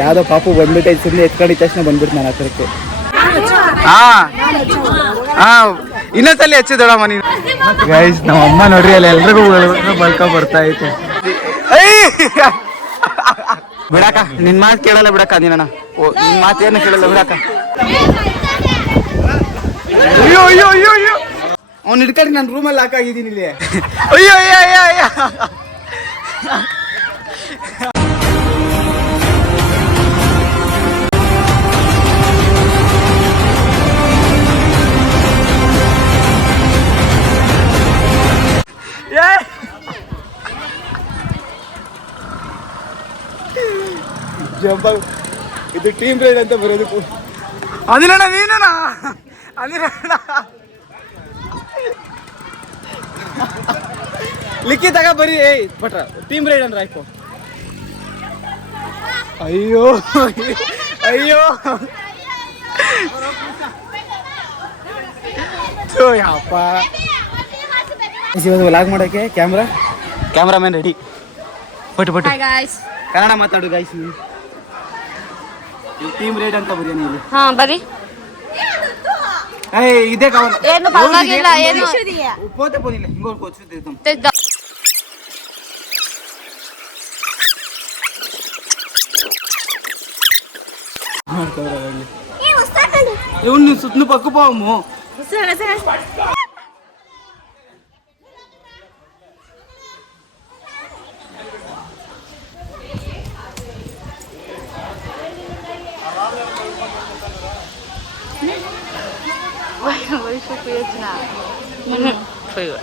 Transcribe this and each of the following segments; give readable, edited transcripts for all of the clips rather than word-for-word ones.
ಯಾವುದೋ ಪಾಪು ಬಂದ್ಬಿಟ್ಟೈತೆ, ಸುಮ್ಮನೆ ಎತ್ಕೊಂಡಿದ್ದ ತಕ್ಷಣ ಬಂದ್ಬಿಟ್ಟು ನಾನು ಹತ್ರಕ್ಕೆ. ಇನ್ನೊಂದ್ಸಲ ಹೆಚ್ಚು ದೊಡ್ಡಮ್ಮ ನೀನು. ಗೈಸ್ ನಮ್ಮ ಅಮ್ಮ ನೋಡ್ರಿ ಅಲ್ಲಿ ಎಲ್ರಿಗೂ ಬಲ್ಕ ಬರ್ತಾ ಐತೆ. ಬಿಡಾಕ ನಿನ್ ಮಾತು ಕೇಳಲ್ಲ ಬಿಡಕ್ಕ ನೀನ. ನಿನ್ ಮಾತು ಏನು ಕೇಳಲ್ಲ ಬಿಡಾಕ. ಅಯ್ಯೋ ಅಯ್ಯೋ ಅಯ್ಯೋ ಅಯ್ಯೋ ಅವ್ನು ಹಿಡ್ಕೊಂಡು ನಾನು ರೂಮಲ್ಲಿ ಹಾಕಾಗಿದ್ದೀನಿ ಇಲ್ಲಿ. ಅಯ್ಯೋ ಅಯ್ಯೋ ಅಯ್ಯೋ ಅಯ್ಯೋ ಜಂಪ ಇದು ಟೀಮ್ ರೈಡ್ ಅಂತ ಬರೋದಕ್ಕೂ ಅದಿಲ್ಲಣ್ಣ ನೀನಣ್ಣ ಅದಿಲ್ಲಣ್ಣ ಲಿಕ್ಕಿ ತಗ ಬರೀ ಬಟ್ರ ಟೀಮ್ ರೈಡ್ ಅಂದ್ರೆ ಆಯ್ತು. ಅಯ್ಯೋ ಅಯ್ಯೋ ಯಪ್ಪ ಇವತ್ತು ವ್ಲಾಗ್ ಮಾಡೋಕ್ಕೆ ಕ್ಯಾಮ್ರಾಮನ್ ರೆಡಿ. ಬಟ್ ಕನ್ನಡ ಮಾತಾಡು ಗೈಸ್. ಟೀಮ್ ರೈಡ್ ಅಂತ ಬರೀ ನೀವು. ಹಾ ಬರಿ. ಇದೇ ಏನು ಪರವಾಗಿಲ್ಲ ಏನು ಪೋತೆ ಪೋನಿಲ್ಲ ಹಿಂಗೋ ಕೋಚ್ತಿದ್ದೆ ಇವನು ಸುತ್ತನು ಪಕ್ಕ పోము.我说不要紧啦。可以了。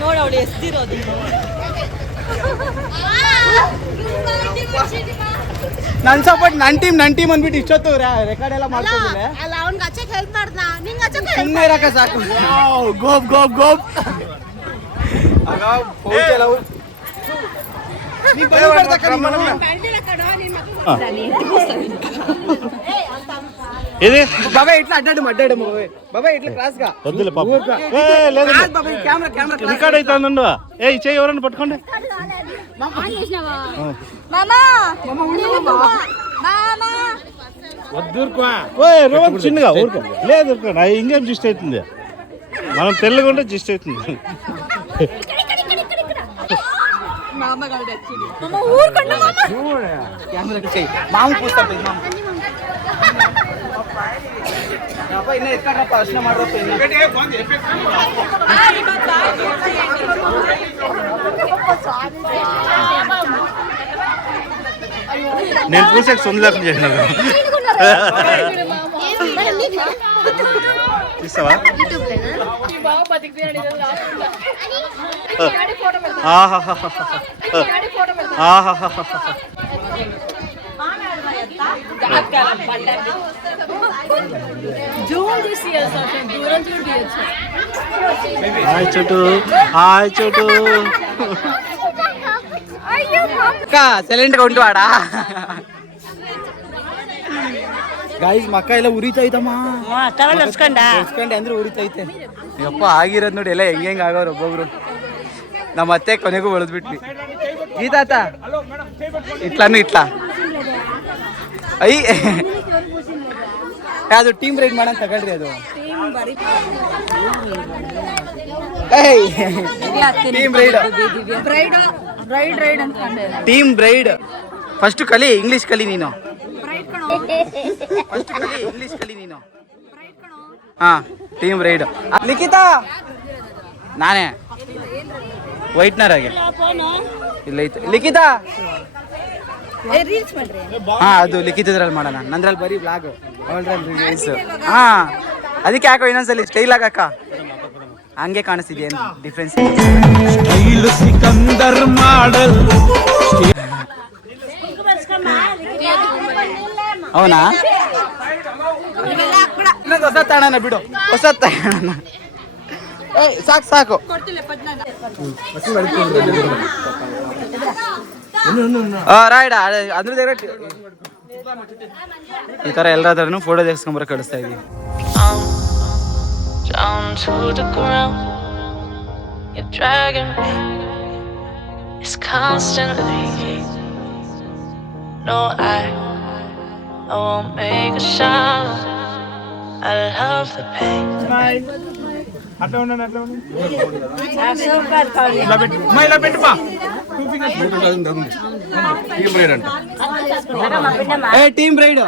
ನೋಡವಳು ಎಸ್ತಿರೋದು. ನನ್ ಸಪೋರ್ಟ್ ನನ್ ಟೀಮ್ ಅಂದ್ಬಿಟ್ಟು ಇಷ್ಟೊತ್ತು ರೆಕಾರ್ಡ್ ಎಲ್ಲ ಮಾಡ್ತಿದ್ದಿಲ್ಲ. ಅಲ್ಲ ಅವ್ನಿಗೆ ಅಚ್ಚಕ್ಕೆ ಹೆಲ್ಪ್ ಮಾಡ್ದ, ನಿಂಗೆ ಅಚ್ಚಕ್ಕೆ ಸುಮ್ಮನೆ ಇರಕ ಸಾಕು. ಗೋಪ್ ಗೋಪ್ ಗೋಪ್ ಆಗ ಪೌಚೆಲ್ಲ ఇది బాబాయ్ ఇట్లా అడ్డాడు బాబాయ్ ఇట్లా క్లాస్ గా వద్దులే పాప బాబాయ్ కెమెరా రికార్డ్ అవుతాను. ఏ చేయి ఎవరన్నా పట్టుకోండి. రోజు చిన్నగా ఊరుకో లేదు ఊరుకో. ఇంకేం జిస్ట్ అవుతుంది, మనం తెల్లగుంటే జిస్ట్ అవుతుంది. మామ కూస్తా ಇನ್ನ ಎತ್ಕೊಂಡ್ರಪ್ಪ ಅರ್ಶನ ಮಾಡ್ರಪ್ಪ. నేను పూసేకి సొందలేకుండా చేసినాను. తీస్తావా? హాయ్ చోటు, హాయ్ చోటు. అక్క సైలెంట్ గా ఉంటూ వాడా ಗಾಯ್ಸ್ ಮಕ್ಕ ಎಲ್ಲ ಉರಿತೈತಮ್ಮ ಎಸ್ಕೊಂಡೆ ಅಂದ್ರೆ ಉರಿತೈತೆ ಯಪ್ಪ ಆಗಿರೋದು ನೋಡಿ ಎಲ್ಲ ಹೆಂಗೆ ಆಗೋರು ಒಬ್ಬೊಬ್ರು ನಮ್ಮ ಅತ್ತೆ ಕೊನೆಗೂ ಬೆಳೆದ್ಬಿಟ್ವಿ ಗೀತಾತ ಇಟ್ಲಾನು ಇಟ್ಲಾ ಐ ಅದು ಟೀಮ್ ರೈಡ್ ಮಾಡೋಣ ತಗೊಳ್ರಿ ಅದು team raid team raid first ಕಲಿ ಇಂಗ್ಲಿಷ್ ಕಲಿ ನೀನು ಫಸ್ಟ್ ಕಲಿ ಇಂಗ್ಲಿಷ್ ಕಲಿ ನೀನು ಹಾ ಟೀಮ್ ರೈಡ್ ಲಿಖಿತಾ ನಾನೇ ವೈಟ್ನರ್ ಆಗಿ ಇಲ್ಲ ಐತೆ ಲಿಖಿತಾ ಹಾ ಅದು ಲಿಖಿತದ್ರಲ್ಲಿ ಮಾಡೋಣ ನಂದ್ರಲ್ಲಿ ಬರೀ ಬ್ಲಾಗ್ ಅವಳ್ರಲ್ಲಿ ರೀಲ್ಸ್ ಹಾ ಅದಕ್ಕೆ ಯಾಕೋ ಇನ್ನೊಂದ್ಸಲಿ ಸ್ಟೈಲ್ ಆಗಕ್ಕ ಹಂಗೆ ಕಾಣಿಸ್ತಿದೆ ಏನು ಡಿಫ್ರೆನ್ಸ್ ಅವನಾ ಹೊಸ ತಗೋಣ ಬಿಡು ಹೊಸ ತಗೋಣ ಸಾಕು ಸಾಕು ರಾಯ್ಡ ಅದ್ರ ಈ ತರ ಎಲ್ಲಾದ್ರೂ ಫೋಟೋ ತೆಗೆಸ್ಕೊಂಬರ ಕಳಿಸ್ತಾ ಇದೀವಿ Down to the ground, you're dragging me. It's constantly. No, I won't make a sound. I love the pain. Team raid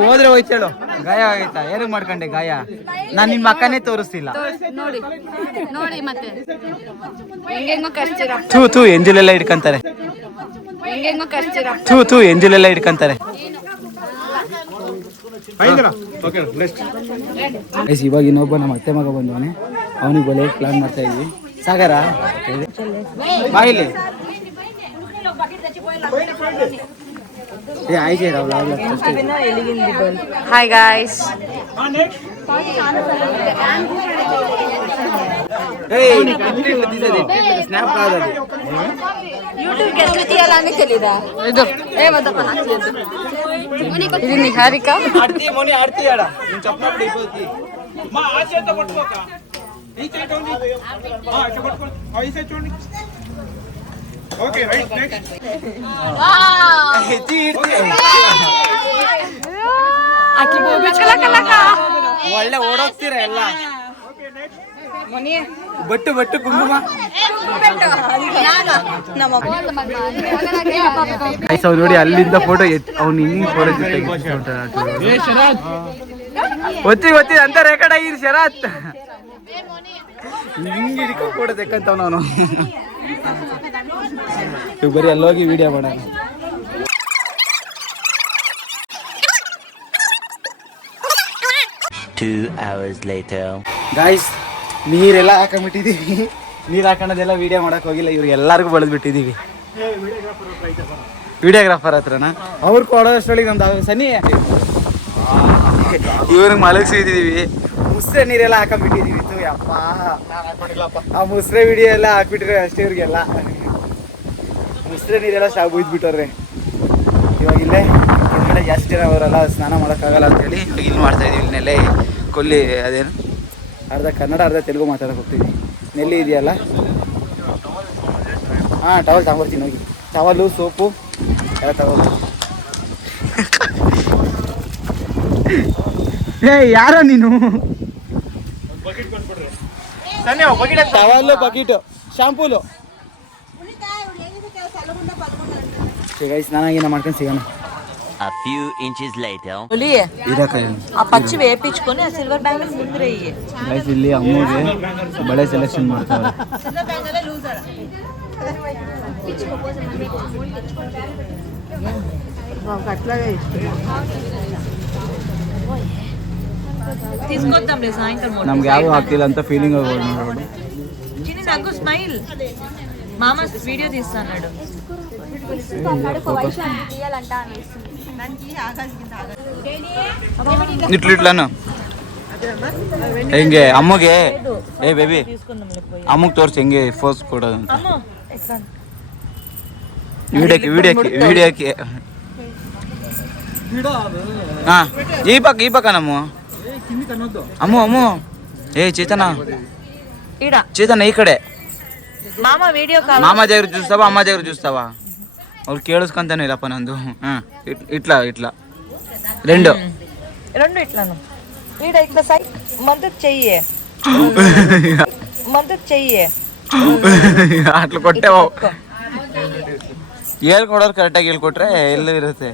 ಹೋದ್ರೆ ಹೋಯ್ತೇಳು ಗಾಯ ಆಗೈತಾ ಏನಕ್ಕೆ ಮಾಡ್ಕೊಂಡೆ ಗಾಯ ನಾನ್ ನಿಮ್ ಅಕ್ಕನೇ ತೋರಿಸ್ತಿಲ್ಲ ನೋಡಿ ನೋಡಿ ಮತ್ತೆ ಹೆಂಗೆಂಗೋ ಕಚ್ಚಿರ ಥೂ ಥೂ ಎಂಜಲೆಲ್ಲ ಹಿಡ್ಕಂತಾರೆ ಹೆಂಗೆಂಗೋ ಕಚ್ಚಿರ ಥೂ ಥೂ ಎಂಜಲೆಲ್ಲ ಹಿಡ್ಕಂತಾರೆ ಇವಾಗ ಇನ್ನೊಬ್ಬ ನಮ್ಮ ಅತ್ತೆ ಮಗ ಬಂದವನೆ ಅವನಿಗೆ ಬಲೆ ಪ್ಲಾನ್ ಮಾಡ್ತಾ ಇದ್ವಿ ಸಾಗರ ಬಾಯಿಲಿ ಆಯ್ತು ಹಾಯ್ ಗಾಯ್ಸ್ ಸ್ನ್ಯಾಪ್ ಕಾದಲ್ಲಿ ಯೂಟ್ಯೂಬ್ಗೆ ಎತ್ತಿದೆಯಲ್ಲ ಅಂತ ಕೇಳಿದ ಇದು ಇದು ನಿಹಾರಿಕಾ ಆಡ್ತಿ ಮೋನಿ ಆಡ್ತಿ ಆಡ ನೀನ್ ಚಪ್ಪ ಬಿಡಿ ಮಾ ಆಚೆ ಅಂತ ಕೊಟ್ಕೋಕ ಈ ಸೈಡ್ ಒಂದು ಆಚೆ ಕೊಟ್ಕೊಳ್ಳಿ ಈ ಸೈಡ್ ಚೋಡಿ ಓಕೆ ರೈಟ್ ನೆಕ್ಸ್ಟ್ ಹೆಚ್ಚಿ ಇಡ್ತಿ ಒಳ್ಳೆ ಓಡೋಗ್ತೀರಾ ಎಲ್ಲ ಬಟ್ಟು ಬಟ್ಟು ಕುಂಕುಮ ನೋಡಿ ಅಲ್ಲಿಂದ ಫೋಟೋ ಅವ್ನು ಹಿಂಗ್ ಫೋಟೋ ಒತ್ತಿ ಅಂತ ರೆಕಾರ್ಡ್ ಆಗಿರಿ ಶರತ್ ಹಿಂಗ್ ಹಿಡ್ಕೊಂಡು ಫೋಟೋ ತೆಕ್ಕಂತವ್ ನಾನು ಬರೀ ಅಲ್ಲೋಗಿ ವಿಡಿಯೋ ಮಾಡೋಣ ಗಾಯ್ಸ್ ನೀರೆಲ್ಲ ಹಾಕೊಂಡ್ಬಿಟ್ಟಿದೀವಿ ನೀರು ಹಾಕೋದೆಲ್ಲ ವಿಡಿಯೋ ಮಾಡಕ್ ಹೋಗಿಲ್ಲ ಇವ್ರಿಗೆ ಎಲ್ಲರಿಗೂ ಬೆಳೆದ್ಬಿಟ್ಟಿದೀವಿ ವಿಡಿಯೋಗ್ರಾಫರ್ ಹತ್ರನ ಅವ್ರು ಕೊಡೋಷ್ಟೊಳಗೆ ನಮ್ದು ಸನಿ ಇವ್ರಿಗೆ ಮಲಗಿಸಿದೀವಿ ಮುಸ್ರೆ ನೀರೆಲ್ಲ ಹಾಕೊಂಡ್ಬಿಟ್ಟಿದೀವಿ ಯಪ್ಪ ಆ ಮುಸ್ರೆ ವಿಡಿಯೋ ಎಲ್ಲ ಹಾಕ್ಬಿಟ್ರೆ ಅಷ್ಟೇ ಇವ್ರಿಗೆಲ್ಲ ಮುಸ್ರೆ ನೀರೆಲ್ಲ ಶಾಪ್ ಬುಯ್ದ್ಬಿಟ್ಟವ್ರೆ ಇವಾಗ ಇಲ್ಲೇ ಕೆಳಗಡೆ ಜಾಸ್ತಿ ಜನ ಅವರೆಲ್ಲ ಸ್ನಾನ ಮಾಡೋಕ್ಕಾಗಲ್ಲ ಅಂತೇಳಿ ಇವಾಗ ಇಲ್ಲಿ ಮಾಡ್ತಾ ಇದೀವಿ ನೆಲೆ ಕೊಲ್ಲಿ ಅದೇನು ಅರ್ಧ ಕನ್ನಡ ಅರ್ಧ ತೆಲುಗು ಮಾತಾಡಕ್ಕೆ ಹೋಗ್ತೀವಿ ನೆಲ್ಲಿ ಇದೆಯಲ್ಲ ಹಾಂ ಟವಲ್ ತಗೊಂಡ್ಬರ್ತೀನಿ ಹೋಗಿ ಟವಲು ಸೋಪು ಎಲ್ಲ ತಗೊಂಡು ಏ ಯಾರೋ ನೀನು ಟವಲ್ಲು ಬಕೆಟು ಶಾಂಪೂಲು ಸ್ನಾನ ಮಾಡ್ಕೊಂಡು ಸಿಗೋಣ A few inches later. ఆ పచ్చి వేపించుకొని ఆ సిల్వర్ బ్యాంగిల్స్ ముందర ಗೈಸ್ ಇಲ್ಲಿ ಅಮ್ಮಗೆ ಬಳೆ ಸೆಲೆಕ್ಷನ್ ಮಾಡ್ತಾರೆ తీసుకొద్దాంలే సాయంత్రం ನಮ್ಗೆ ಯಾವ ಆಗ್ತಿಲ್ಲ ಅಂತ ಫೀಲಿಂಗ್ చిన్ని నాకు స్మైల్ మామ వీడియో తీస్తాడు. ಇಟ್ಲಿಟ್ಲಾನು ಹೆಂಗೆ ಅಮ್ಮಗೆ ಏ ಬೇಬಿ ಅಮ್ಮಗೆ ತೋರಿಸಿ ಹೆಂಗೆ ಫೋಸ್ ಕೊಡೋದು ಅಂತ. ವಿಡಿಯೋಕ್ಕೆ ಹಾಂ ಈ ಪಕ್ಕ ನಮ್ಮ ಅಮ್ಮು ఏ చేతనా చేతనా ఇక్కడే మామ వీడియో కాల్ మామ దగ్గర చూస్తావా అమ్మ దగ్గర చూస్తావా ಅವ್ರು ಕೇಳಿಸ್ಕೊಂತಾನೆ ಇಲ್ಲಪ್ಪ ನಂದು ఇట్లా రెండు ఇట్లాను ఈడ ఇట్లా సైడ్ మందుకు చెయ్యి ಅಟ್ಲ ಕೊಟ್ಟೆವು ಹೇಳ್ಕೊಡೋರು ಕರೆಕ್ಟಾಗಿ ಹೇಳ್ಕೊಟ್ರೆ ಎಲ್ಲೂ ಇರುತ್ತೆ.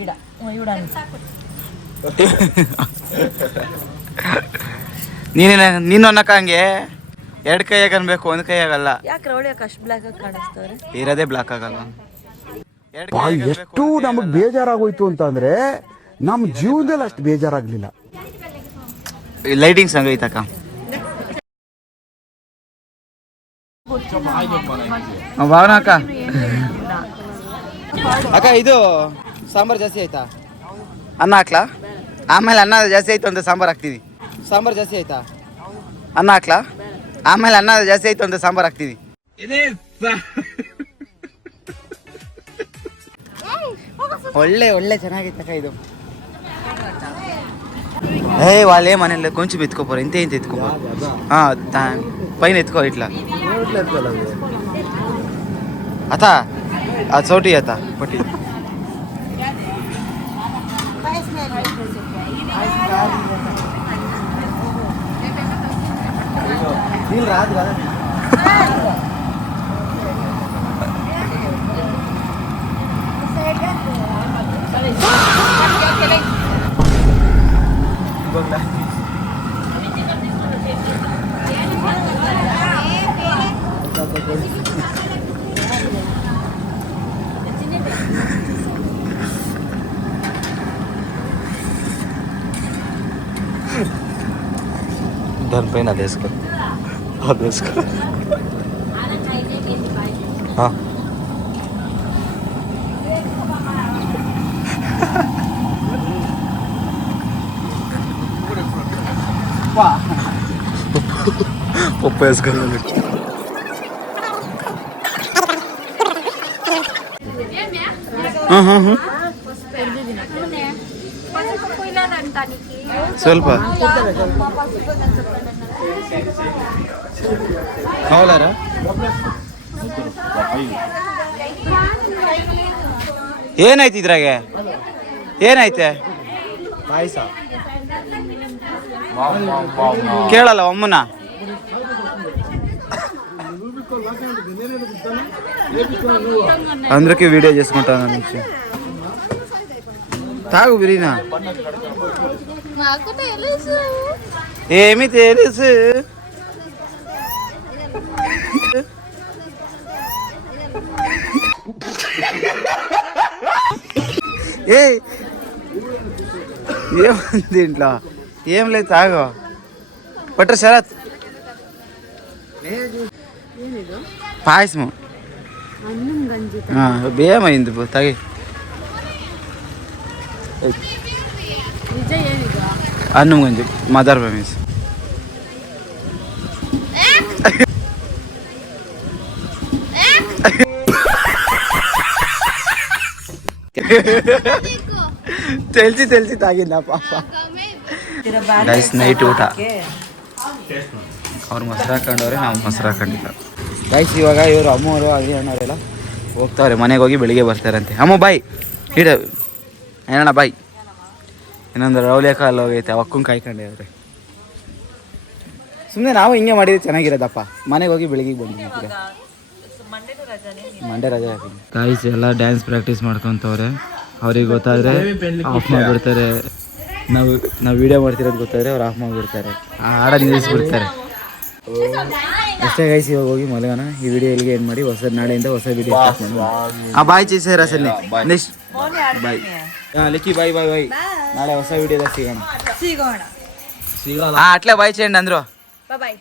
ఈడ ನೀನು ಅನ್ನಕ್ಕ ಹಂಗೆ ಎರಡು ಕೈಯಾಗ ಅನ್ಬೇಕು, ಒಂದು ಕೈಯಾಗಲ್ಲ. ಯಾಕೆ ರೌಡಿ ಅಷ್ಟು ಬ್ಲಾಕ್ ಆಗಿ ಕಾಣಿಸ್ತವ್ರೆ? ಇರೋದೇ ಬ್ಲಾಕ್ ಆಗಲ್ಲ. ಎಷ್ಟು ನಮಗೆ ಬೇಜಾರಾಗೋಯ್ತು ಅಂತಂದ್ರೆ ನಮ್ಮ ಜೀವನದಲ್ಲಿ ಅಷ್ಟು ಬೇಜಾರಾಗ್ಲಿಲ್ಲ. ಲೈಟಿಂಗ್ಸ್ ಹಂಗೈತಕ್ಕ. ಭಾವನಾ ಅಕ್ಕ ಅಕ್ಕ ಇದು ಸಾಂಬಾರು ಜಾಸ್ತಿ ಆಯ್ತಾ? ಅನ್ನ ಹಾಕ್ಲಾ? ಆಮೇಲೆ ಅನ್ನ ಜಾಸ್ತಿ ಆಯ್ತು ಅಂತ ಸಾಂಬಾರು ಹಾಕ್ತೀವಿ. ಸಾಂಬಾರು ಜಾಸ್ತಿ ಆಯ್ತಾ? ಅನ್ನ ಹಾಕ್ಲಾ? ಆಮೇಲೆ ಅನ್ನ ಜಾಸ್ತಿ ಆಯ್ತು ಅಂತ ಸಾಂಬಾರು ಹಾಕ್ತೀವಿ. ಒಳ್ಳೆ ಚೆನ್ನಾಗಿತ್ತಕ್ಕ ಇದು. వాళ్ళే మనల్ని కొంచెం ఎత్తుకోపోరు, ఇంత ఎత్తుకోపోరు. పైన ఎత్తుకో ఇట్లా అత ఆ చోటి అత పట్టి రాదు కదా. దానిపైన అది వేసుకో. పప్పు వేసుకోవాలి. ಸ್ವಲ್ಪ కావాలారా? ಏನಾಯ್ತು ಇದ್ರಾಗೆ? ಏನೈತೆ? ಪಾಯಸ ಕೇಳಲ್ಲ ಅಮ್ಮನ. అందరికి వీడియో చేసుకుంటాను నుంచి తాగు బిరీనా. ఏమి తెలుసు? ఏముంది దీంట్లో? ఏం లేదు, తాగు. పట్టు శరత్ పాయసము ఏమైంది తాగి. అన్నం గంజి మదర్ ఫేమస్. తెలిసి తాగిందా ಪಾಪ. ಗೈಸ್ ನೈಟ್ ಊಟ ಅವ್ರು ಮೊಸರು ಹಾಕೊಂಡವ್ರೆ, ನಾವು ಮೊಸರು ಹಾಕೊಂಡಿಲ್ಲ. ಗೈಸ್ ಇವಾಗ ಇವರು ಅಮ್ಮವರು ಅವಿ ಅಣ್ಣವರೆಲ್ಲ ಹೋಗ್ತಾವ್ರೆ, ಮನೆಗೆ ಹೋಗಿ ಬೆಳಿಗ್ಗೆ ಬರ್ತಾರಂತೆ. ಅಮ್ಮ ಬಾಯ್ ಇಡ ಏನಣ್ಣ ಬಾಯ್. ಇನ್ನೊಂದು ರೌಲಿಯಕ್ಕ ಅಲ್ಲಿ ಹೋಗೈತೆ, ಅವಕ್ಕೂ ಕಾಯ್ಕೊಂಡೆ ಅವ್ರೆ. ಸುಮ್ಮನೆ ನಾವು ಹಿಂಗೆ ಮಾಡಿದ್ರೆ ಚೆನ್ನಾಗಿರೋದಪ್ಪ. ಮನೆಗೆ ಹೋಗಿ ಬೆಳಿಗ್ಗೆ ಬಂದು ಮಂಡೇ ರಜೆ ಹಾಕಿ ಗೈಸ್ ಎಲ್ಲ ಡ್ಯಾನ್ಸ್ ಪ್ರಾಕ್ಟೀಸ್ ಮಾಡ್ಕೊತವ್ರೆ. ಅವ್ರಿಗೆ ಗೊತ್ತಾದರೆ ಆಫ್ ಮಾಡಿಬಿಡ್ತಾರೆ. ನಾವು ವಿಡಿಯೋ ಮಾಡ್ತಿರೋದು ಗೊತ್ತಾದರೆ ಅವ್ರು ಆಫ್ ಮಾಡಿಬಿಡ್ತಾರೆ, ಹಾಡೋದು ನಿಲ್ಲಿಸ್ಬಿಡ್ತಾರೆ ಅಷ್ಟೇ. ಗೈಸ್ ಇವಾಗ ಹೋಗಿ ಮಲಗೋಣ. ಈ ವಿಡಿಯೋ ಇಲ್ಲಿಗೆ ಏನು ಮಾಡಿ ನಾಳೆಯಿಂದ ಹೊಸ ವಿಡಿಯೋ ಸ್ಟಾರ್ಟ್ ಮಾಡೋಣ. ಬಾಯ್ ಚೇಸರ್ ಅಸಲ್ಲಿ ನೆಕ್ಸ್ಟ್ ಬಾಯ್ ಲಿಕ್ಕಿ ಬಾಯ್. ನಾಳೆ ಹೊಸ ವಿಡಿಯೋದಾಗ ಸಿಗೋಣ. ಅಟ್ಲೇ ಬಾಯ್ ಚೇಂಡ್ ಅಂದ್ರು. ಬಾಯ್.